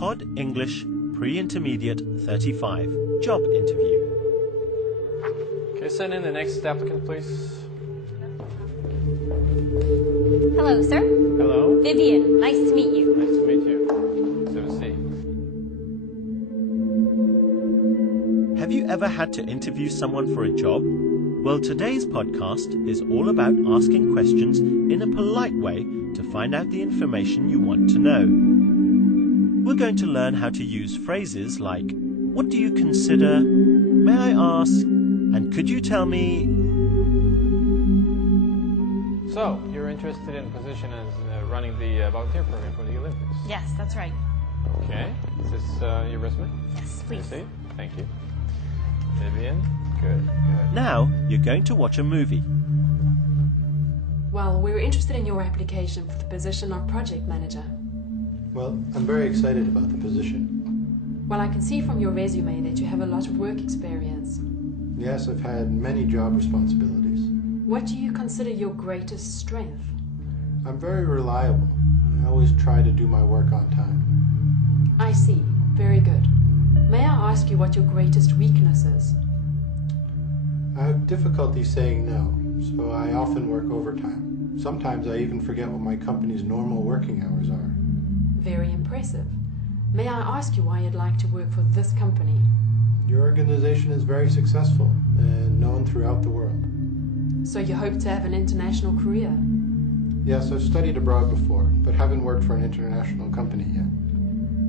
Pod English Pre-Intermediate 35 Job Interview. Okay, send in the next applicant, please. Hello, sir. Hello. Vivian, nice to meet you. Nice to meet you. Have a seat. Have you ever had to interview someone for a job? Well, today's podcast is all about asking questions in a polite way to find out the information you want to know. We're going to learn how to use phrases like, what do you consider, may I ask, and could you tell me? So, you're interested in a position as running the volunteer program for the Olympics? Yes, that's right. Okay. Is this your resume? Yes, please. I see. Thank you. Vivian? Good. Now, you're going to watch a movie. Well, we were interested in your application for the position of project manager. Well, I'm very excited about the position. Well, I can see from your resume that you have a lot of work experience. Yes, I've had many job responsibilities. What do you consider your greatest strength? I'm very reliable. I always try to do my work on time. I see. Very good. May I ask you what your greatest weakness is? I have difficulty saying no, so I often work overtime. Sometimes I even forget what my company's normal working hours are. Very impressive. May I ask you why you'd like to work for this company? Your organization is very successful and known throughout the world. So you hope to have an international career? Yes, I've studied abroad before, but haven't worked for an international company yet.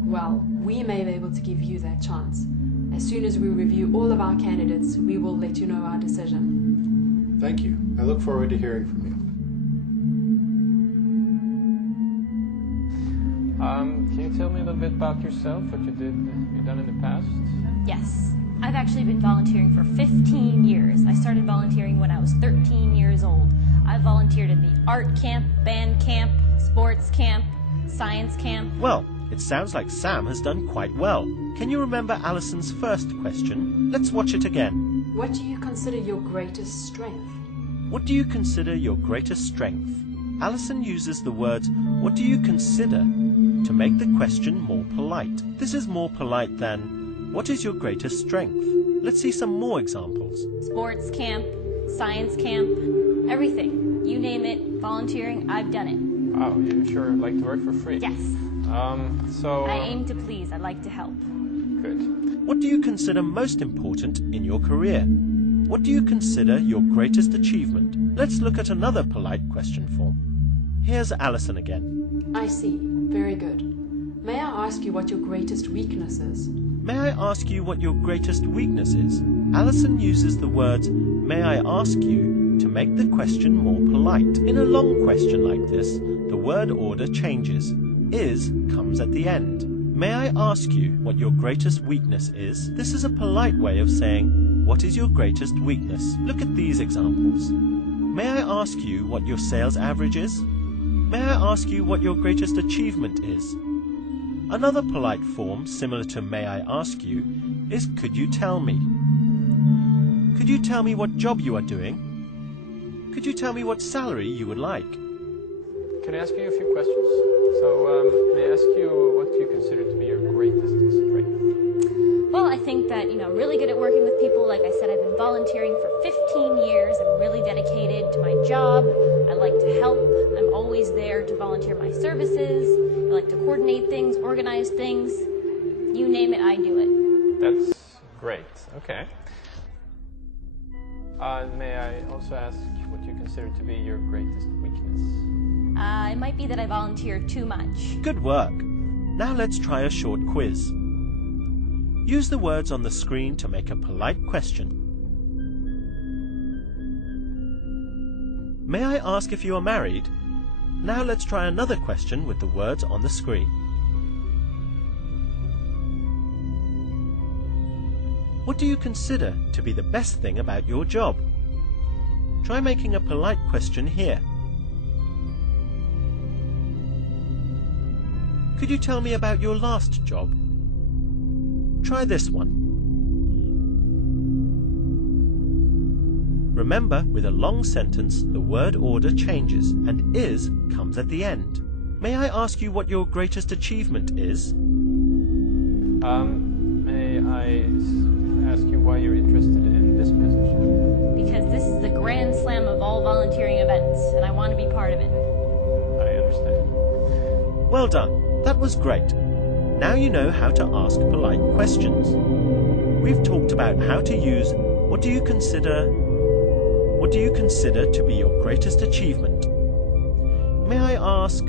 Well, we may be able to give you that chance. As soon as we review all of our candidates, we will let you know our decision. Thank you. I look forward to hearing from you. Can you tell me a little bit about yourself, what you've done in the past? Yes. I've actually been volunteering for 15 years. I started volunteering when I was 13 years old. I volunteered in the art camp, band camp, sports camp, science camp. Well, it sounds like Sam has done quite well. Can you remember Alison's first question? Let's watch it again. What do you consider your greatest strength? What do you consider your greatest strength? Alison uses the words, what do you consider, to make the question more polite. This is more polite than, what is your greatest strength? Let's see some more examples. Sports camp, science camp, everything. You name it, volunteering, I've done it. Wow, you sure like to work for free? Yes. I aim to please. I like to help. Good. What do you consider most important in your career? What do you consider your greatest achievement? Let's look at another polite question form. Here's Alison again. I see. Very good. May I ask you what your greatest weakness is? May I ask you what your greatest weakness is? Alison uses the words, may I ask you, to make the question more polite. In a long question like this, the word order changes. Is comes at the end. May I ask you what your greatest weakness is? This is a polite way of saying, what is your greatest weakness? Look at these examples. May I ask you what your sales average is? May I ask you what your greatest achievement is? Another polite form similar to may I ask you is could you tell me? Could you tell me what job you are doing? Could you tell me what salary you would like? Can I ask you a few questions? So, may I ask you what you consider to be your greatest strength? Well, I think that, I'm really good at working with people. Like I said, I've been volunteering for 15 years. I'm really dedicated to my job. I like to help. I'm always there to volunteer my services. I like to coordinate things, organize things. You name it, I do it. That's great. Okay. May I also ask what you consider to be your greatest weakness? It might be that I volunteer too much. Good work. Now let's try a short quiz. Use the words on the screen to make a polite question. May I ask if you are married? Now let's try another question with the words on the screen. What do you consider to be the best thing about your job? Try making a polite question here. Could you tell me about your last job? Try this one. Remember, with a long sentence, the word order changes and is comes at the end. May I ask you what your greatest achievement is? May I ask you why you're interested in this position? Because this is the grand slam of all volunteering events, and I want to be part of it. I understand. Well done. That was great. Now you know how to ask polite questions. We've talked about how to use what do you consider to be your greatest achievement? May I ask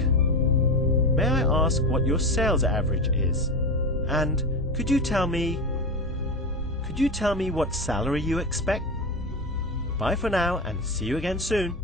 what your sales average is? And could you tell me what salary you expect? Bye for now and see you again soon.